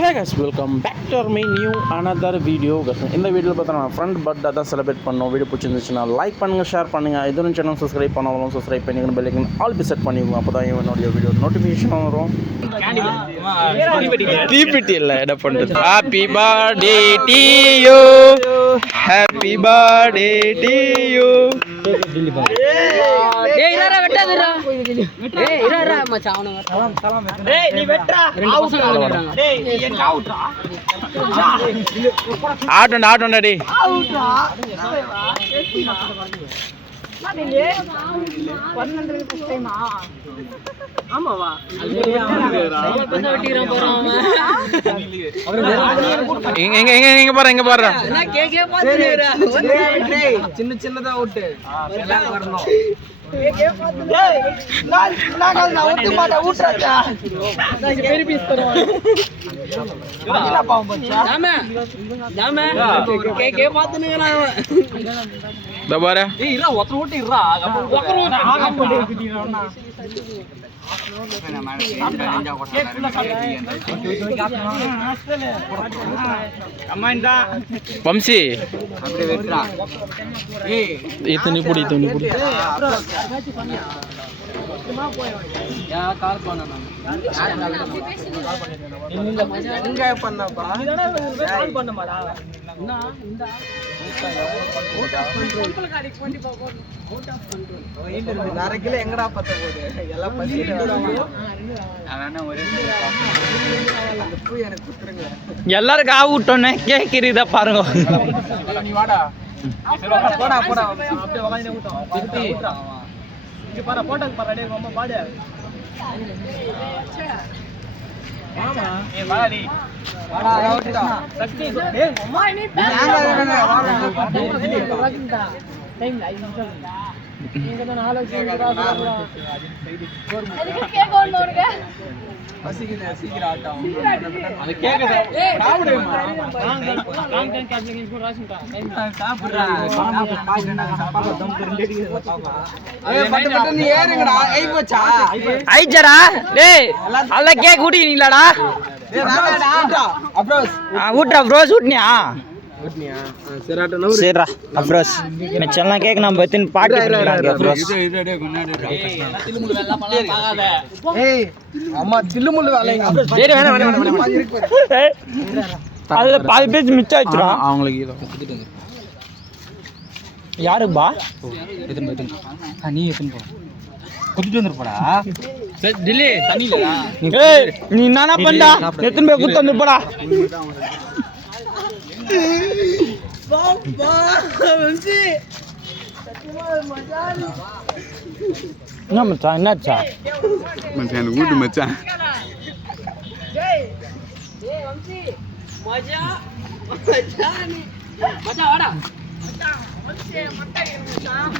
Hey guys, welcome back to our new another video guys. இந்த வீடியோவில் பார்த்தா friend birthday தான் செலிப்ரேட் பண்ணோம். வீடியோ பிடிச்சிருந்துச்சுன்னா லைக் பண்ணுங்கள், ஷேர் பண்ணுங்கள். இதுவும் சேனல் சப்ஸ்கிரைப் பண்ணாலும் சப்ஸ்கிரைப் பண்ணிக்கணும், bell icon all be set பண்ணிக்கோங்க. அப்போ தான் என்னுடைய வீடியோ நோட்டிஃபிகேஷன் வரும். தீப்பெட்டி இல்லை என்ன பண்ணுறது. Happy birthday to you, happy birthday to you. டேய் இரா வெட்டாதடா. டேய் இரா மச்சான் அவன சலாம் சலாம் வெட்டா. டேய் நீ வெட்றா. ரெண்டு பசங்க வந்துறாங்க. டேய் நீ என்ன அவுட்ரா. ஆட்டோண்டா டேய். அவுட்ரா. நாடிலே 11 ஃபர்ஸ்ட் டைமா. ஆமாவா. வெட்டிறான் போறான் அவன். எங்க பாரு. நான் கேக்கே பாத்துறேன். டேய் சின்னதா அவுட். எல்லாம் வரணும். வம்சி இத்தனை புடி எங்கடா பத்த போகுது எல்லாம் எல்லாருக்கும் ஆ விட்டோன்னே கேக்குறீதா பாருங்க. நீ வாடா போடா போடா அப்படியே வாங்கி விட்டோம். இங்க பாரு போட்டோக்கு பாரு டேய் ரொம்ப பாடு. ஆமா ஏய் வாடா நீ வாடா ஓடிடா சக்தி டேய் அம்மா நீ வாடா டைம் 5 நிமிஷம் நீங்க தான் ஆலோசிக்கிறீங்க அதுக்கு கேக் ஓன் போடுங்க பசிக்குது சீக்கிரம் ஆட்டம் அது கேக்க சாப்பிடுமா ராங் டைம் கேப்சிகன் ராசிட்டா சாப்பிடுறா பாக்குறேன் சாப்பாடு தம் ரெடி பாப்பா அவே பட்டு நீ ஏறுங்கடா ஐ போச்சா ஐச்சடா டேய் அல்ல கேக் ஊட்டினீங்களாடா. டேய் வாடா அப்ரோஸ் ஊட்றா ப்ரோஸ் ஊட்னியா ஊட்னியா சரிடா நோ சரிடா அப்ரோஸ் மெச்செல்லாம் கேக் நம்ம எத்தின் பாட்டி பண்ணிடலாம் ப்ரோஸ். இது டேய் கொண்டாடுடா ஏய் தில்லுமுள்ளு வெல்ல பழம் பாகாத ஏய் அம்மா தில்லுமுள்ளு வேலைங்க டேய் வேணாம் இருக்கு பாரு அதுல பாதி பேஜ் மிச்சம் ஆயிடுறா அவங்களுக்கு இத குடுத்துட்டு வந்து யாருப்பா எத்தனை நீ எத்தனை போ குடுத்துட்டு வந்துறடா சரி டிலே தண்ணி இல்லடா ஏய் நீ என்னடா பண்ணடா எத்தனை பேர் குத்து வந்து போடா. பாப்பா வந்து என்ன மச்சான் என்னாச்சா மச்சான் வீட்டு மச்சான் டேய் டேய் வம்சி மஜா மஜா நீ மஜா வாடா மச்சான் வம்சி மட்டை மச்சான்